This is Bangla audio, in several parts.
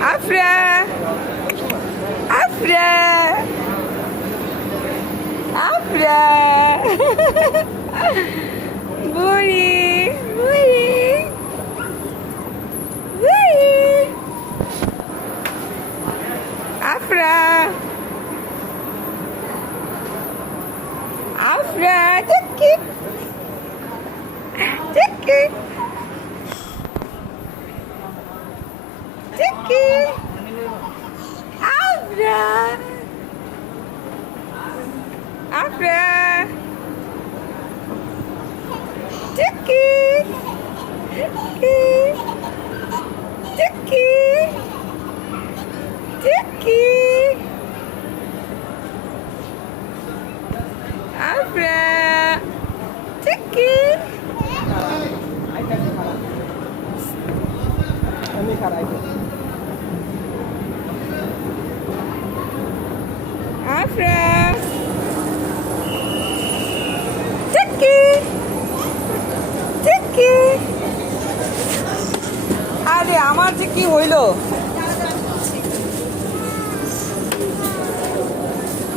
Afra! Afra! Afra! Buri! Buri! Buri! Afra! Afra! Tiki! Tiki! Tiki! Afra! Afra! Tiki! Tiki! Tiki! Tiki! Afra! Tiki! Afra! Tiki! Tiki! আরে আমার যে কি হইলো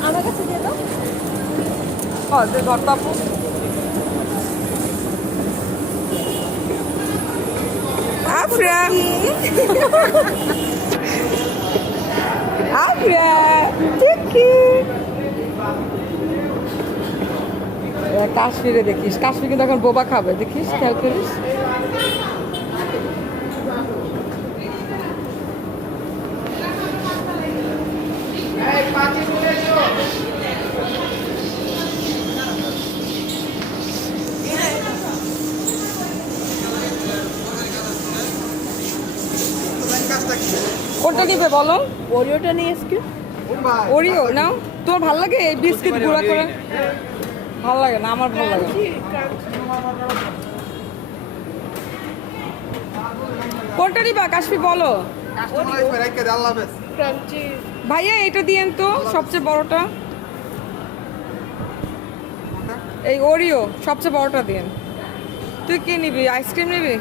আমার কাছে দিয়ে দাও। ঘরটা Afra! Afra! Tiki! কাশ্মীরে দেখিস কাশ্মীর কিন্তু এখন বোবা খাবে দেখিস খেয়াল করিস কোনটা নিবে বলো ওরিওটা নিয়ে এসকে ওরিও নাও তোমার ভালো লাগে এই বিস্কিট গুঁড়া করে ভালো লাগে না আমার ভালো লাগে কোনটা নিবা কাশ্মীর বলো ক্রাঞ্চি ভাইয়া এটা দিয়েন তো সবচেয়ে বড়টা এই ওরিও সবচেয়ে বড়টা দিয়েন তুই কি নিবি আইসক্রিম নিবি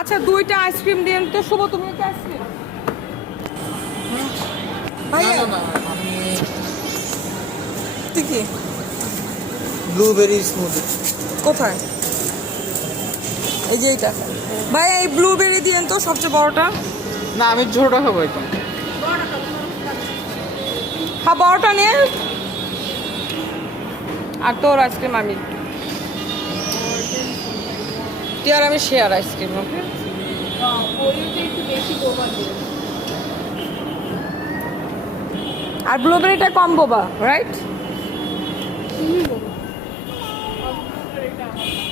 আচ্ছা দুইটা আইসক্রিম দিয়েন তো শুভ তুমি একটা আইসক্রিম ভাইয়া তুই কি ব্লুবেরি স্মুদি কোথায় এই যে এইটা ভাইয়া এই ব্লুবেরি দিয়েন তো সবচেয়ে বড়টা না আমি ছোটটা খাবো একদম হ্যাঁ বড়টা নিয়ে আর তোর আইসক্রিম আমি তুই আর আমি শেয়ার আইসক্রিম ওকে ওরিওটা একটু বেশি বোবা দিয়ে আর ব্লুবেরিটা কম বোবা রাইট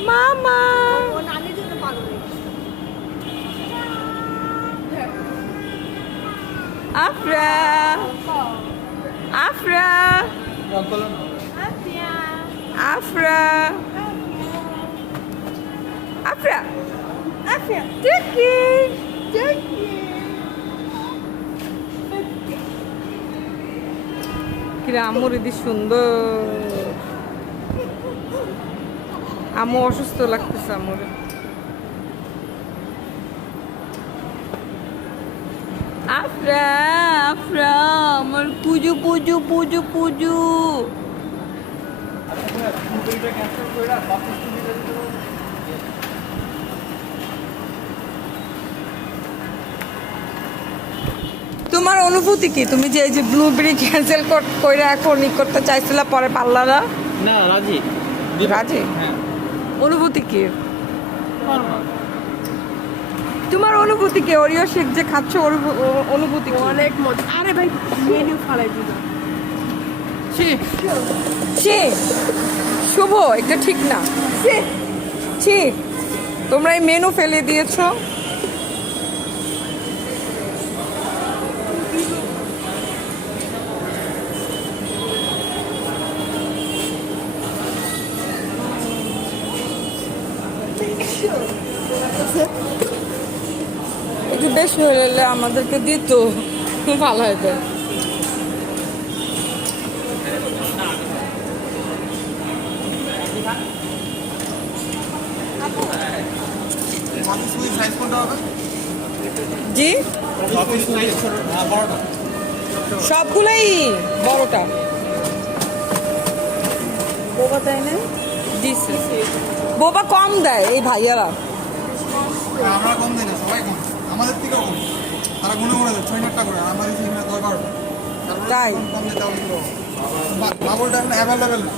মামা ও নানির জন্য পাগল আফরা আফরা আফরা আফরা আফরা টিকি টিকি কিরে আম্মুর এদি সুন্দর আম্মু অসুস্থ লাগতেছে আম্মুর আফরা আফরা আমার পুজো পুজো পুজো পুজো তোমার অনুভূতি কি তুমি যে এই যে ব্লুবেরি ক্যান্সেল করে এখন ই করতে চাইছিলা পরে পারলা না না রাজি রাজি হ্যাঁ অনুভূতি কি তোমার অনুভূতি কি ওরিও শেক যে খাচ্ছ অনুভূতি কি অনেক মজা আরে ভাই মেনু ফালাই দিল ছি শুভ এটা ঠিক না ছি তোমরা এই মেনু ফেলে দিয়েছো একটু বেশি হলে আমাদেরকে দিত, ভালো হতো। সাইজ কোনটা হবে? জি, সবগুলোই বড়টা বোবা তাই না? দিছে। বোবা কম দেয় এই ভাইয়ারা। আমরা কম দিই না, সবাই কম, আমাদের থেকেও কম। তারা গুনে গুনে দেয় 6-8টা করে, আর আমাদের এখানে 10-12টা। তাই? কম দিতে হবে তো। বাবলটা এখন অ্যাভেলেবেল না,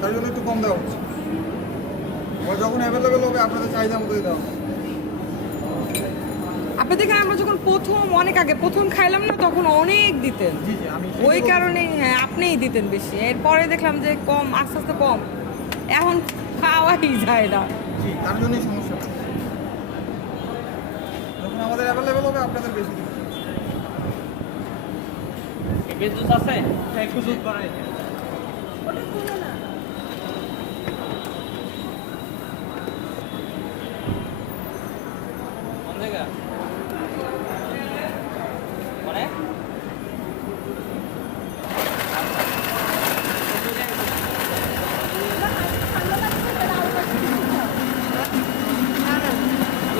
তার জন্য একটু কম দেওয়া হচ্ছে। ও যখন অ্যাভেলেবেল হবে আপনাদের চাহিদা মতোই দেওয়া হবে। আপনাদের আমরা যখন অনেক আগে প্রথম খাইলাম না, তখন অনেক দিতেন। জি জি, আমি ওই কারণে হ্যাঁ, আপনিই দিতেন বেশি। এরপরে দেখলাম যে কম, আস্তে আস্তে কম, এখন খাওয়াই যায় না। জি, তার জন্যই সমস্যা। যখন আমাদের অ্যাভেলেবেল হবে আপনাদের বেশি দিতে হবে। বিদ্যুৎ আছে একটু দুধ বানাই ওটা খুলে না। কোন জায়গা মানে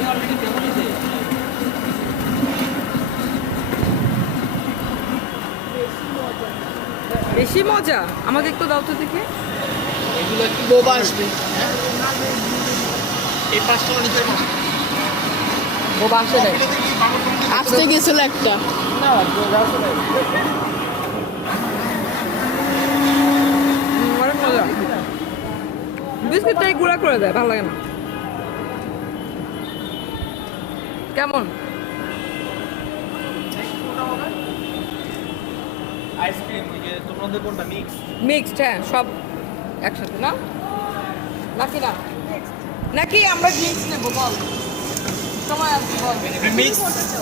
অলরেডি কেমন আছে বেশি মজা, আমাকে একটু দাও তো দেখি। এগুলো একটু বোবা আসবে এই পাঁচটা নিচে বোবা আসে নাই। আসতে গেছিল একটা। না অনেক মজা। বিস্কুটটাই গুঁড়া করে দেয়, ভালো লাগে না। কেমন? আইসক্রিম ওই যে তোমাদের কোনটা মিক্স মিক্সড, হ্যাঁ, সব একসাথে না, নাকি না, নাকি আমরা মিক্স নেবো? বল, সময় আছে বল। মিক্স,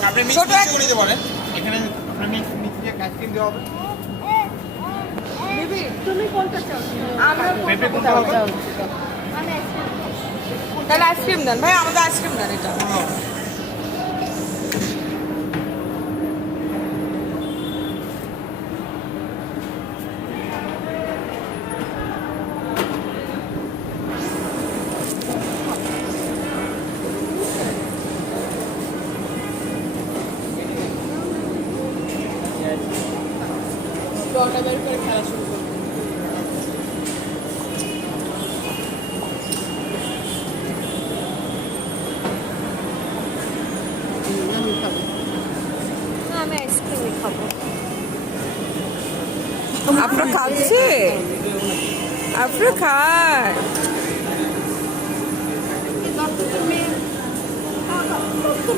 আপনি মিক্স ছোট এক- করে নিতে পারেন। এখানে আপনার মিক্স দিয়ে আইসক্রিম দেওয়া হবে। দিদি, তুমি কোনটা চাও? আমরা পেঁপে কোনটা হবে? তাহলে আইসক্রিম দেন ভাই, আমাদের আইসক্রিম দেন এটা। জলটা বের করে খেলা শুরু করবো। আমি খাবো না, আমি আইসক্রিমই খাবো। আপনার খাচ্ছে, আপনার খায়।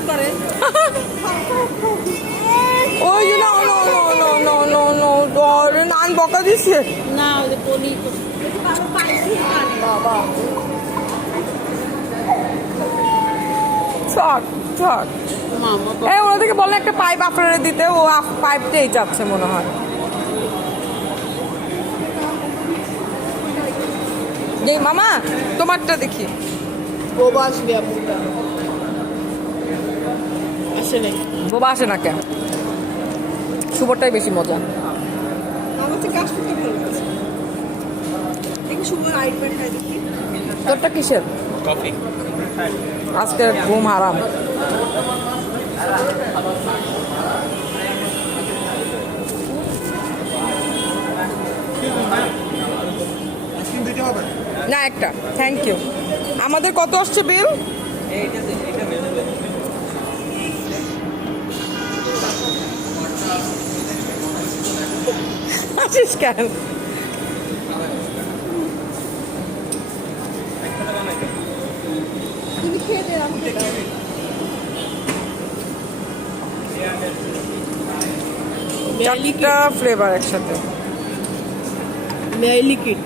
করে ওই যে না, no no no no no no, আরে নান বকা দিছে না, ওদের বলি বাবা থাক থাক। মামা এই ওদেরকে বলে একটা পাইপ আপনারা দিতে, ও পাইপটাই চাচ্ছে মনে হয়। এই মামা, তোমারটা দেখি। বোবা আসবে আপুটা আসে নাই। বোবা আসে না কেন? শুভরটাই বেশি মজা। আমার হচ্ছে কাজ করতে ভালো লাগছে। দেখি সুন্দর আইপ্যাড খাই দেখি। তোরটা কিসের? কফি আজকে ঘুম হারাম। আইসক্রিম দিতে হবে। না, একটা থ্যাংক ইউ। আমাদের কত আসছে বিল? এইটাতে এটা মেনু আসিস কেন? তুমি খেয়ে দে, আমি খেয়ে দে। চারটা ফ্লেভার একসাথে। মেয়াই লিকুইড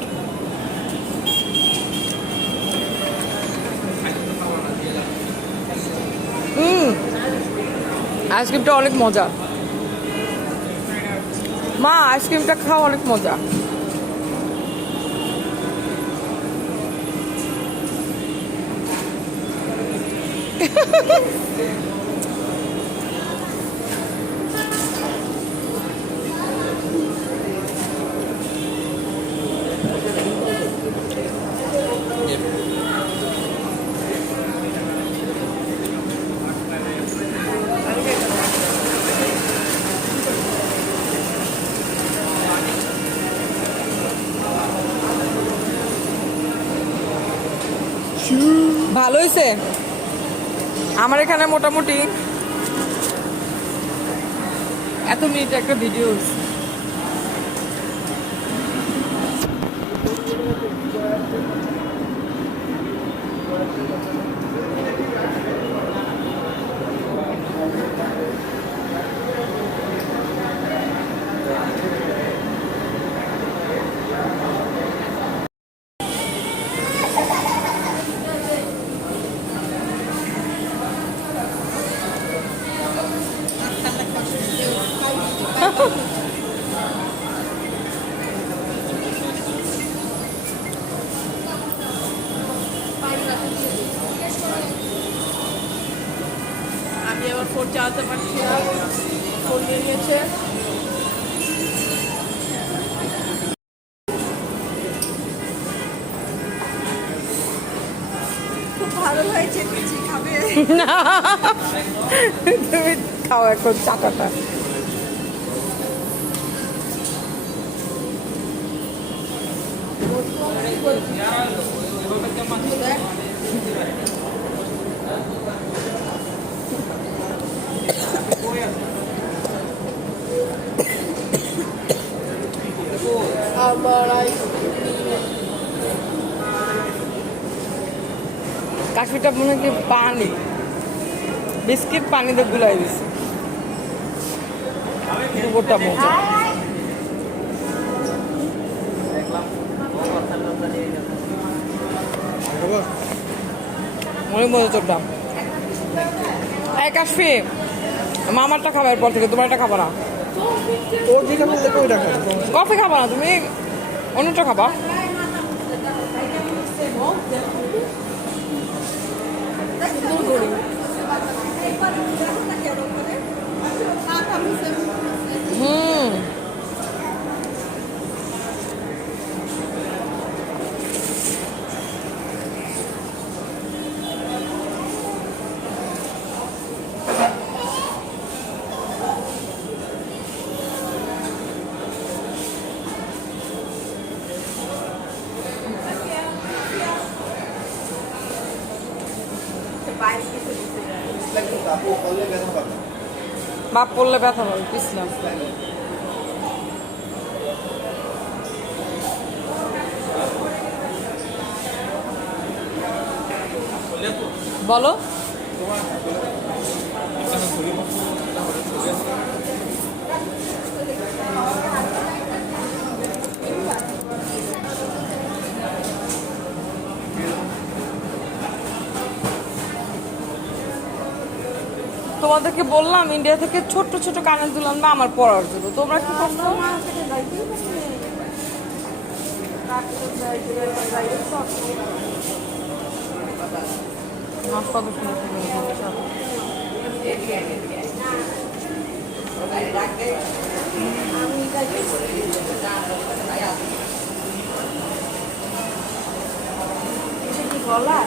আইসক্রিমটা অনেক মজা। মা, আইসক্রিমটা খাওয়া অনেক মজা। ভালো হয়েছে আমার এখানে মোটামুটি এত মিনিট একটা ভিডিও হয়েছে। আমি আবার ফোন চালাতে পারছি না, ফোন নিয়ে নিয়েছে। খুব ভালো হয়েছে, কিছু খাবে? না তুমি খাও এখন চাটাটা। কাশিটা মনে হয় কি পানি, বিস্কিট পানিতে গুলাই দিছে, উপরটা মজা। মনে মজা তোরটা। এই কাশফি, মামারটা খাবার পর থেকে তোমার একটা খাবা না, ওর যেটা বললে ওইটা খাবে। কফি খাবা না তুমি, অন্যটা খাবা। হুম বাপ পড়লে ব্যথা পাবে, পিছলাম। বলো তোমাদেরকে বললাম ইন্ডিয়া থেকে ছোট ছোট কানের দুল আনবে আমার পরার জন্য, তোমরা কি করছো? কত গলা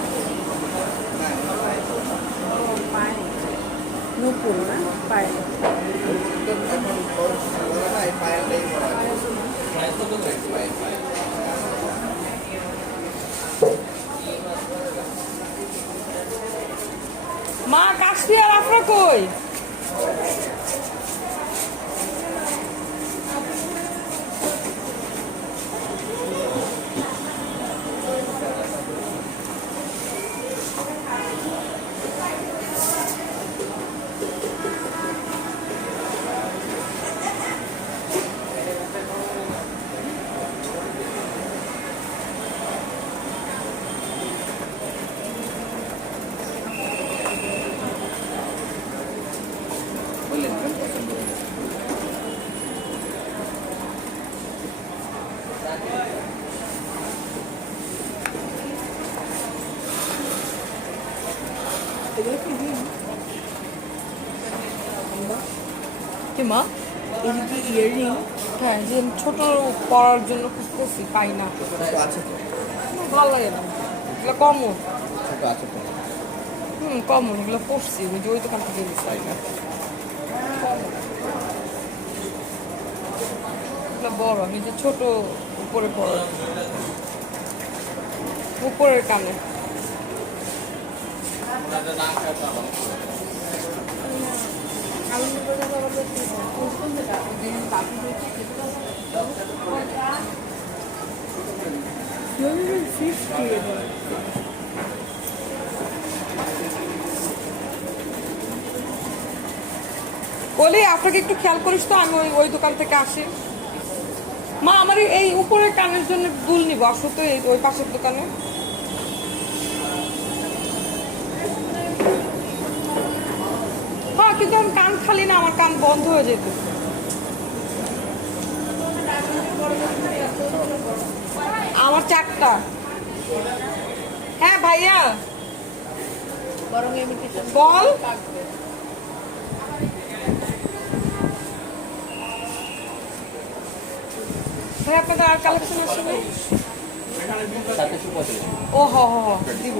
নুপুর না পায়ে মা কাশফি আর আফরা কই? এগুলো কি ring? কি মা? এগুলো কি ইয়াররিং? হ্যাঁ, যে ছোট পড়ার জন্য খুঁজতেছি, পাই না। আছে তো ভালো লাগে না, এগুলো কমন। ছোট আছে তো কমন, এগুলো পড়ছি, ওই যে ওই দোকান থেকে নিচ্ছি। তাই না এগুলো বড়, আমি যে ছোট উপরে পড়া, উপরের কানে। বলি আপনাকে একটু খেয়াল করিস তো, আমি ওই ওই দোকান থেকে আসি। মা, আমার এই উপরের কানের জন্য দুল নিব, আসো তো এই ওই পাশের দোকানে। হ্যাঁ, কিন্তু আমি কান খালি না, আমার কান বন্ধ হয়ে যেত। আমার 4টা। হ্যাঁ ভাইয়া, বরং এমনি বল। ভাই, আপনাদের আর কালেকশন আছে না? ও হ হ হ, দিব।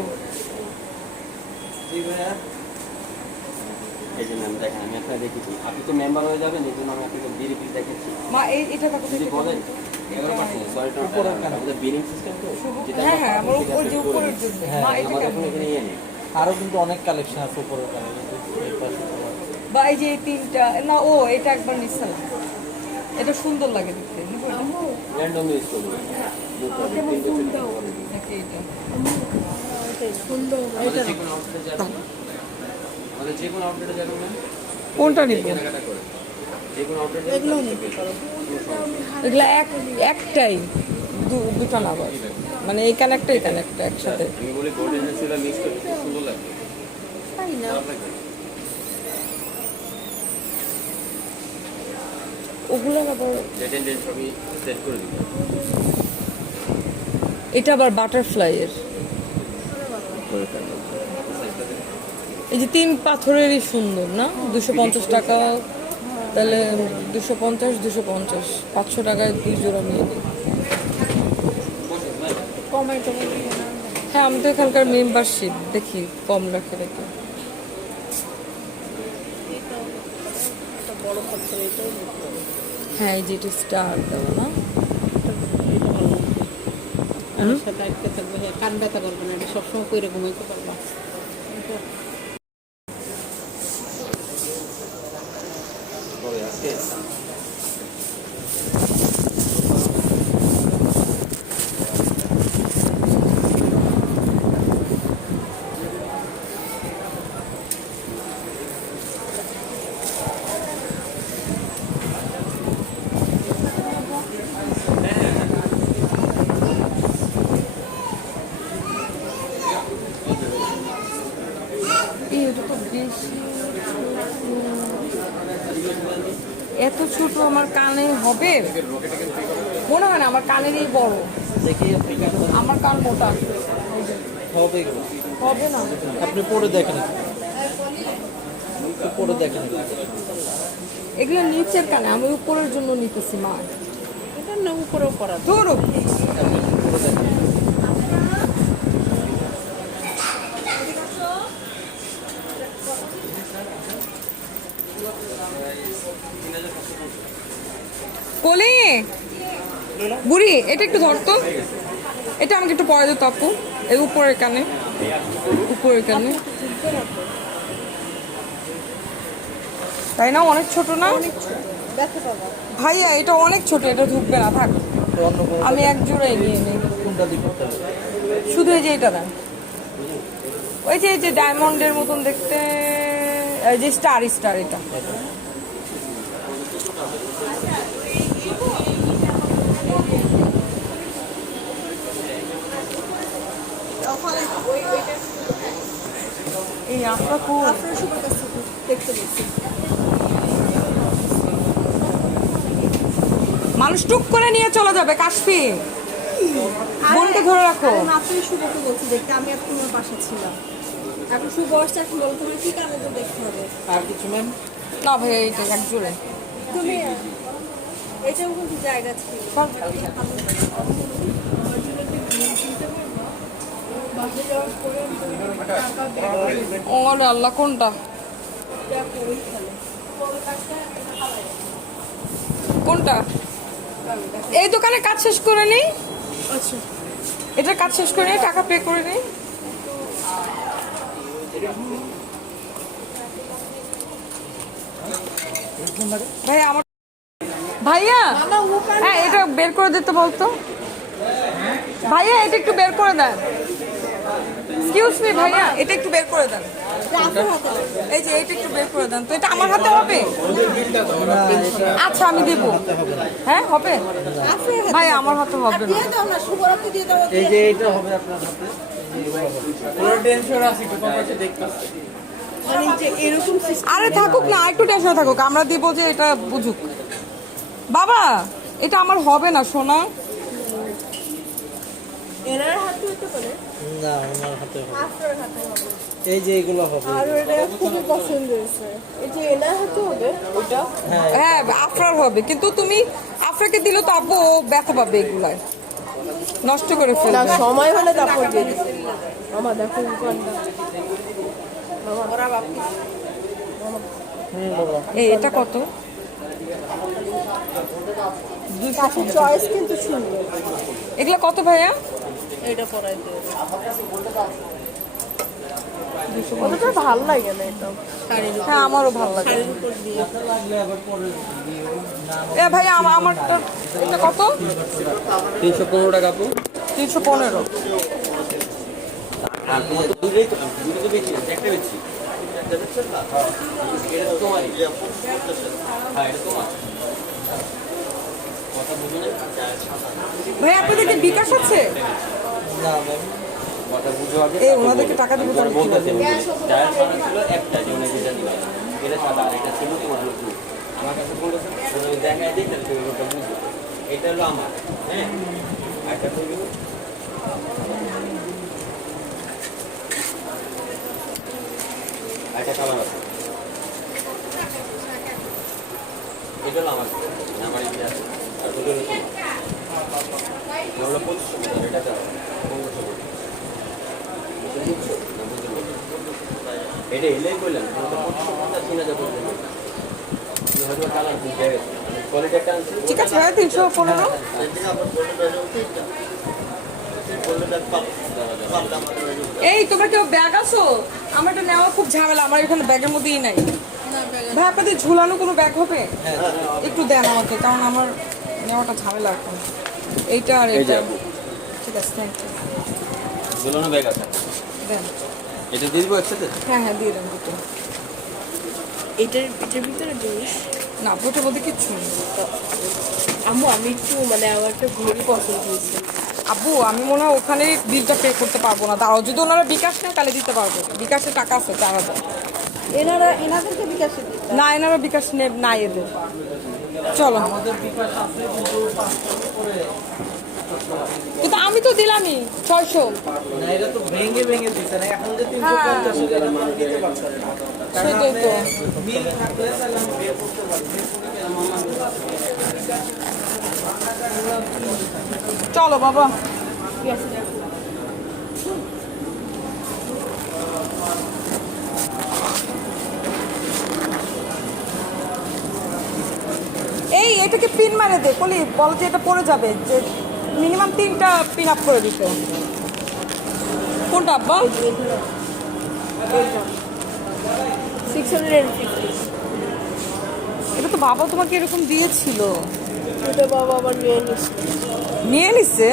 এই যে ম্যাম দেখেন, আমি আপনার দেখেছি, আপনি তো মেম্বার হয়ে যাবেন, এই জন্য আমি আপনাকে বিল দেখেছি। মা, এটা কত যদি থেকে? বলেন 11% সরি, আমাদের বিলিং সিস্টেম তো যেটা হ্যাঁ হ্যাঁ, আমার আমরা ওই যে উপরের জন্য। মা, এটা আমাদের কেমন? এখানে এখানে ইয়ে নেই। আরো কিন্তু অনেক কালেকশন আছে উপরের কানে, কিন্তু এই পাশে তোমার বা এই যে এই 3টা না, ও এটা একবার নিছিলাম, এটা সুন্দর লাগে দেখতে। নিবো এটা? র্যান্ডম ইউজ করবো নাকি এটা? সুন্দর। আমাদের যে কোনো আউটলেটে যাবেন, আমাদের যে কোনো আউটলেটে যাবেন ম্যাম, কোনটা নিব? কেনাকাটা করে যে কোনো আউটলেটে এগুলো নিতে পারো। এগুলা একটাই, দুটো না আবার, মানে এইখানে একটা এখানে একটা একসাথে। আমি বলি গোল্ডেন সেটা মিক্স করতে খুব সুন্দর লাগবে। তাই না? খারাপ লাগবে না। ওগুলো আবার, টেন্ডেন্ট সবই সেট করে দিতে হবে। এটা আবার বাটারফ্লাই এর। এই যে 3 পাথরেরই সুন্দর না, 250 টাকা। তাহলে 250, 250, 500 টাকায় 2 জোড়া নিয়ে নিই। কমাই টমাই দিয়ে না। হ্যাঁ, আমি তো এখানকার মেম্বারশিপ, দেখি কম রাখে নাকি। একটা বড় পাথর, এটাও নিতে পারো। হ্যাঁ, এই যে এটা স্টার দেওয়া না। কানের সাথে আটকে থাকবে, হ্যাঁ, কান ব্যথা করবে না, এটা সবসময় করে ঘুমাইতে পারবা। তবে আজকে এই এটা তো বেশি এত ছোট আমার কানে হবে মনে হয় না, আমার কানেরই বড়। দেখি আপনি আমার কান মোটা হবে এগুলো। হবে না। আপনি পরে দেখেন, একটু পরে দেখেন। এগুলো নিচের কানে, আমি উপরের জন্য নিতেছি মা। এটা না উপরেও করা যায়। ধরো, আপনি একটু পরে দেখেন। কলি বুড়ি, এটা একটু ধরতো, এটা আমাকে একটু পরে দিত আপু। এই উপরের কানে, উপরের কানে, তাই না? অনেক ছোট না ব্যথা পাবা। ভাইয়া? এটা অনেক ছোট, এটা ঢুকবে না, থাক। তো অন্য কোনো আমি এক জোড়াই নিয়ে নিই। কোনটা দিবেন তাহলে? শুধু এই যে এটা দেন, ওই যে এই যে ডায়মন্ডের মতন দেখতে, এই যে স্টার স্টার, এটা। এই আপনার খুব আপনার সবার কাছ থেকে দেখতে পেয়েছি। মানুষ টুক করে নিয়ে চলে যাবে। কাশফি, বোনকে ধরে রাখো। মাত্রই শুভকে বলছি দেখতে, আমি আর তোমার পাশে ছিলাম। এখন শুভ আসছে, এখন বলো তোমার কি কানে তো দেখতে হবে। আর কিছু ম্যাম? না ভাইয়া এইটা এক জোড়ে। তুমি এটাও কিন্তু জায়গা ছিল। বাসে যাওয়ার পরে টাকা দিয়ে ওরে আল্লাহ, কোনটা কোনটা? এই দোকানে কাজ শেষ করে নিই। আচ্ছা এটা কাজ শেষ করে নিই, টাকা পে করে নিই। ভাইয়া আমার ভাইয়া, হ্যাঁ এটা বের করে দিতে বলতো। ভাইয়া এটা একটু বের করে দেন। এক্সকিউজ মি ভাইয়া, এটা একটু বের করে দেন। এই যে এটা একটু বের করে দেন তো। এটা আমার হাতে হবে? আচ্ছা আমি দেব। হ্যাঁ হবে ভাই, আমার হাতে হবে না। দিয়ে দাও না, শুভরাত্রি দিয়ে দাও। এই যে এটা হবে আপনার হাতে। ওনার টেনশন আছে একটু পাশে দেখতেছে। মানে যে এরকম system আরে থাকুক না, একটু টেনশন থাকুক, আমরা দিব যে এটা বুঝুক। বাবা এটা আমার হবে না সোনা। এনার হাতে হতে পারে, না ওনার হাতে হবে। আপনার হাতে হবে। এই যে এগুলো হবে। আর এটা খুবই পছন্দ হয়েছে। এই যে এনার হাতে হবে ওটা। হ্যাঁ আফরার হবে, কিন্তু তুমি আফরাকে দিলে তো আব্বু ব্যথা পাবে, এগুলায় নষ্ট করে না ফেলবে। সময় হলে তারপর দিয়ে দিই। আমার দেখো দোকানটা। ওরা বাপি এই এটা কত? কাছে চয়েস কিন্তু সুন্দর। এগুলা কত ভাইয়া? এটা পরাই দেবে। ওটা ভালো লাগে না, এটা শাড়ির উপর। হ্যাঁ আমারও ভালো লাগে। শাড়ির উপর দিয়ে এ ভাইয়া আমারটা এটা কত? 315 টাকা আপু। 315। আর তোমার তো দুটোই তো বেশি একটা বেশি। এটা তো তোমারই। হ্যাঁ এটা তোমার। কথা বুঝো না? ভাইয়া আপনাদের কি বিকাশ আছে? না ম্যাম। কথা বুঝো আগে। এই ওনাদেরকে টাকা দেবো তো আমি বলতেছে কিভাবে? যার সাদা ছিল একটা, যে উনি যেটা দিলেন এটা সাদা, আর এটা ছিল তোমার হলো blue। আমার কাছে বলেছে তুমি দেখাই দিই তাহলে তুমি ওটা বুঝো। এটা হলো আমার, হ্যাঁ একটা তুমি একটা কালার আছে, এটা হলো আমার, আমার এটা আছে, আর ওটা হলো তোমার। এটা হলো 2500, এটা দাও 1500। এটা এলেই বললাম ঠিক আছে ভাইয়া 315। এই তোমরা কেউ ব্যাগ আছো? আমার এটা নেওয়া খুব ঝামেলা, আমার এখানে ব্যাগের মধ্যেই নাই। ভাই আপনাদের ঝুলানো কোনো ব্যাগ হবে? একটু দেন আমাকে, কারণ আমার নেওয়াটা ঝামেলা এখন। এইটা আর এইটা। ঠিক আছে থ্যাংক ইউ। ঝুলানো ব্যাগ আছে, দেন। এটা দিয়ে দিব একসাথে। হ্যাঁ হ্যাঁ দিয়ে দেন দুটো। এটার ভিতরে জিনিস না ওটার মধ্যে কিচ্ছু নেই। আম্মু আমি একটু মানে আমার একটা ঘড়ি পছন্দ হয়েছে। আব্বু আমি মনে হয় ওখানে বিলটা পে করতে পারবো না, দাঁড়াও যদি ওনারা বিকাশ নেয় তাহলে দিতে পারবো। বিকাশে টাকা আছে 4000। এনাদেরকে বিকাশে দিই। না এনারা বিকাশ নাই এদের। চলো আমাদের বিকাশ আছে কিন্তু 500 করে। কিন্তু আমি তো দিলামই 600। না এটা তো ভেঙে ভেঙে দিচ্ছেন। এখন যে 350 টাকা মানুষ দিতে পারছেন না। সেটাই তো। মিল থাকলে তাহলে আমি বের করতে পারি। চলো বাবা। এই এটাকে পিন মারে দে কলি, বল যে এটা পড়ে যাবে, যে মিনিমাম 3টা পিন আপ করে দিতে। কোনটা আব্বা? 650। এটা তো বাবা তোমাকে এরকম দিয়েছিল। ওটা বাবা আবার নিয়ে নিচ্ছে। নিয়ে নিচ্ছে?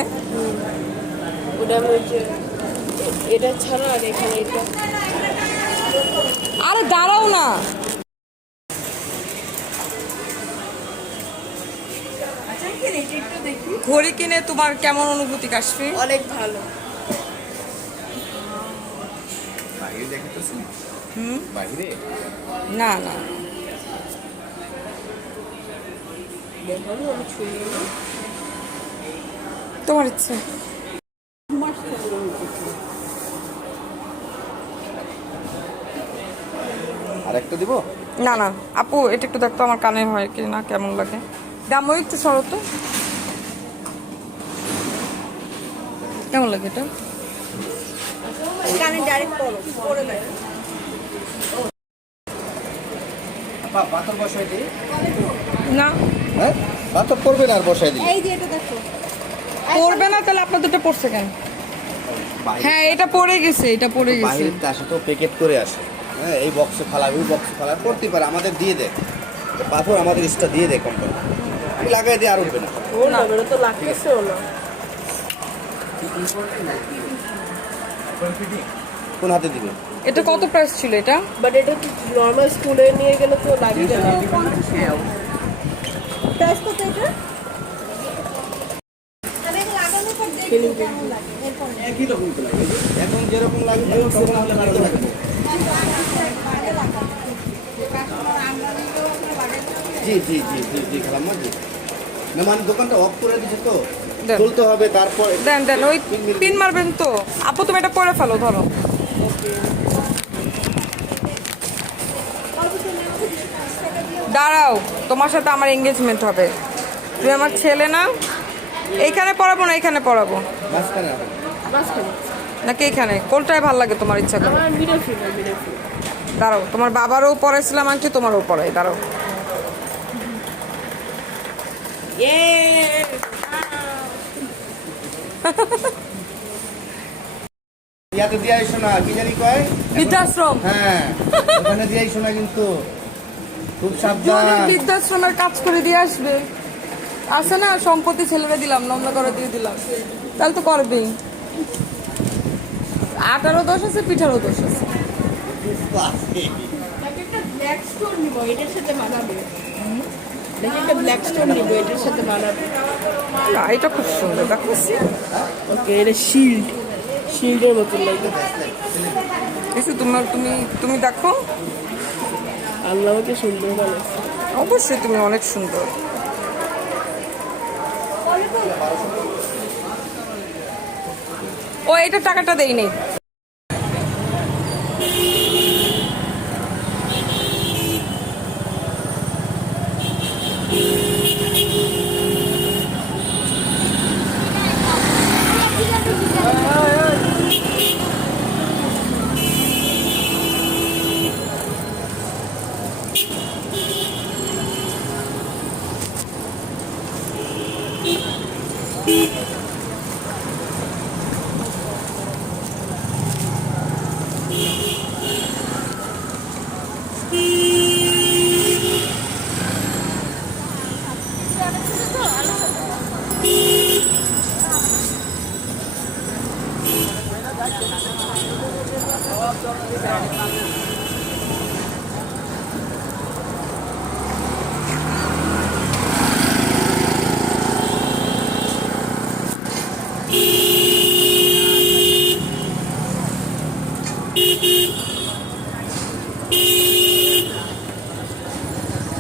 ওটা আমি ওই যে এটা ছাড়া আর এখানে এটা। আরে দাঁড়াও না। আচ্ছা এটা একটু দেখি। ঘড়ি কিনে তোমার কেমন অনুভূতি কাশফি? অনেক ভালো। না না দেখো আমি ছুঁয়ে তোমার ইচ্ছে। একটা দিব? না না আপু, এটা একটু দেখতো আমার কানে হয় কি না, কেমন লাগে। দাম ওই একটু সরো তো, কেমন লাগে এটা? কানে ডাইরেক্ট পরে দেয়। আপা পাথর বসাই দিই। না হ্যাঁ পাথর পড়বে না আর বসাই দিই। এই যে এটা দেখো, পড়বে না, তাহলে আপনার দুটো পড়ছে কেন? হ্যাঁ এটা পড়ে গেছে, এটা পড়ে গেছে। বাইরের কাছে তো প্যাকেট করে আসে, হ্যাঁ এই বক্সে ফালাবে ওই বক্সে ফালাবে, পড়তে পারে, আমাদের দিয়ে দেয় তো পাথর, আমাদের এক্সট্রা দিয়ে দেয় কোম্পানি, আমি লাগাই দিয়ে আর উঠবে না। না বেরো তো লাগতেছে না। কোন হাতে দিবে? এটা কত প্রাইস ছিল এটা? বাট এটা তো নরমাল স্কুলে নিয়ে গেলে তো লাগবে না। প্রাইস কত এটা? আমি লাগানোর পর দেখি কেমন লাগে এরপর। একই রকম তো লাগে, এখন যেরকম লাগে তখন হলে ভালো লাগে। জি জি জি জি জি খালাম্মা জি। না মানে দোকানটা অফ করে দিছে তো, দেন। খুলতে হবে তারপর। দেন দেন, ওই পিন মারবেন তো। আপু তুমি এটা পরে ফেলো, ধরো। দাঁড়াও, তোমার সাথে আমার এঙ্গেজমেন্ট হবে, তুমি আমার ছেলে না। এইখানে পড়াবো না এইখানে পড়াবো, মাঝখানে রাখো। মাঝখানে নাকি এইখানে? কোনটায় ভালো লাগে তোমার ইচ্ছা করো। আমার ভিডিও ফিল্ম ভিডিও ফিল্ম। দাঁড়াও, তোমার বাবারও পড়াইছিলাম আংটি, তোমারও পড়াই, দাঁড়াও। ইয়াতে দিয়ে আইসো না, কি জানি কয়? বৃদ্ধাশ্রম, হ্যাঁ ওখানে দিয়ে আইসো না কিন্তু, খুব অনেক সাবধান। বৃদ্ধাশ্রমের কাজ করে দিয়ে আসবে। আছে না, সম্পত্তি ছেলেরা দিলাম, নম্বর করে দিয়ে দিলাম, তাহলে তো করবেই। আটারও দোষ আছে, পিঠারও দোষ আছে। একটা ব্ল্যাক স্টোন নিব, এটার সাথে মানাবে। দেখি একটা ব্ল্যাক স্টোন নিব, এটার সাথে মানাবে। না, এটা খুব সুন্দর, দেখো। ওকে, এটা শিল্ড, শিল্ডের মতো লাগে। এসে তোমার, তুমি তুমি দেখো। আল্লাহ আমাকে সুন্দর বানাইছে। অবশ্যই তুমি অনেক সুন্দর। ও এটা টাকাটা দেই নেই।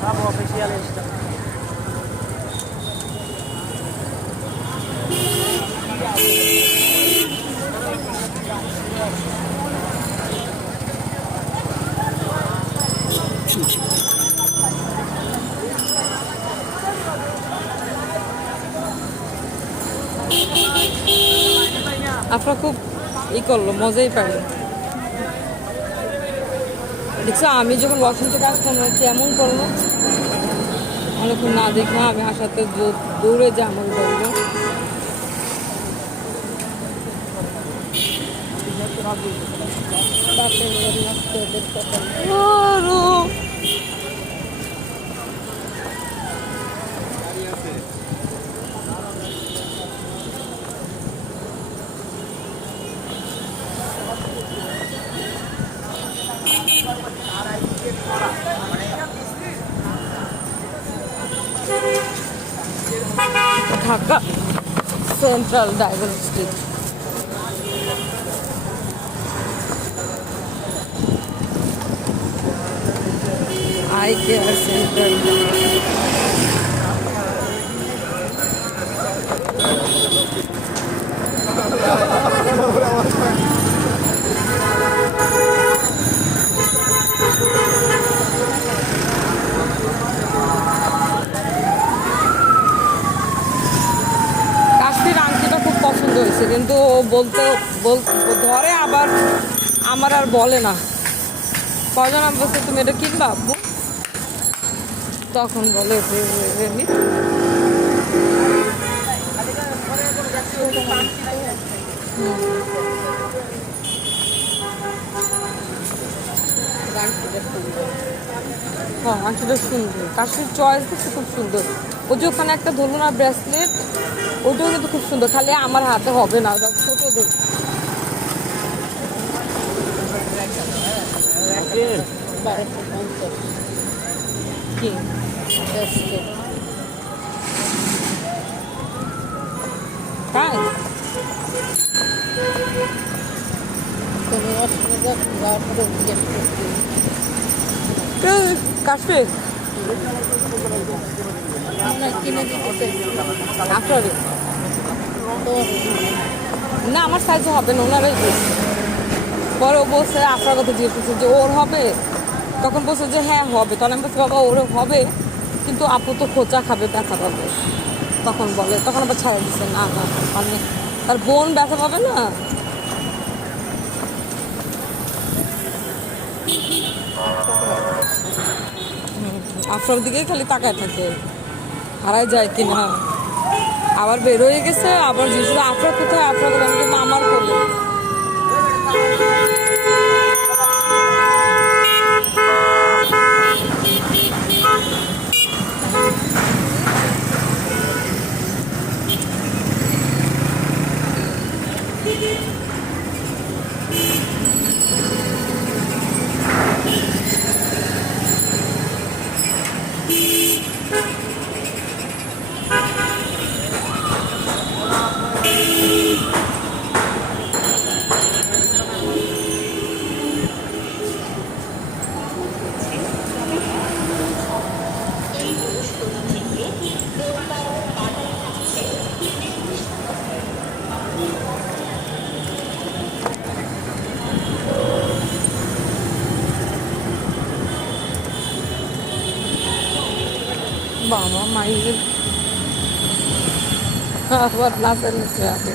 সব অফিসিয়াল স্টাফ। আপনার খুব করলো, মজাই পাইলো। দেখছো, আমি যখন বসন্ত কাজ করবো কেমন করলো, অনেকক্ষণ না দেখে আমি আসাতে দৌড়ে যা আমাকে বলবো। Dhaka central diagnostic. Eye care centre. কিন্তু ও ধরে আবার আমার আর বলে না। কজন আমি বলছি তুমি এটা কিনবা আব্বু, তখন বলে যে নি। হ্যাঁ আংটিটা সুন্দর, কাশ্মীর চয়েস দেখছি খুব সুন্দর। ওই যে ওখানে একটা ধরুন না ব্রেসলেট, ওইটাও কিন্তু খুব সুন্দর, খালি আমার হাতে হবে না, ওটা ছোট দেখ। কি তাই কাশ্মীর আপনারই না, আমার সাইজও হবে না, ওনারাই বলছে। পরে ও বলছে আপনার কথা জিজ্ঞেস করছে যে ওর হবে, তখন বলছে যে হ্যাঁ হবে। তখন আমি বলছি বাবা ওর হবে, কিন্তু আপু তো খোঁচা খাবে, ব্যথা পাবে। তখন বলে, তখন আবার ছাড়া দিচ্ছে না না, মানে তার বোন ব্যথা পাবে না। আফরার দিকেই খালি তাকায় থাকে, হারাই যায় কিনা। আবার বের হয়ে গেছে, আবার জিজ্ঞেস আফরার কোথায়, আফরার কোথায়, আমি কিন্তু আমার কোলে। বাবা মাইয়ের আবার নাচের নিচে আছে।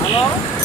হ্যালো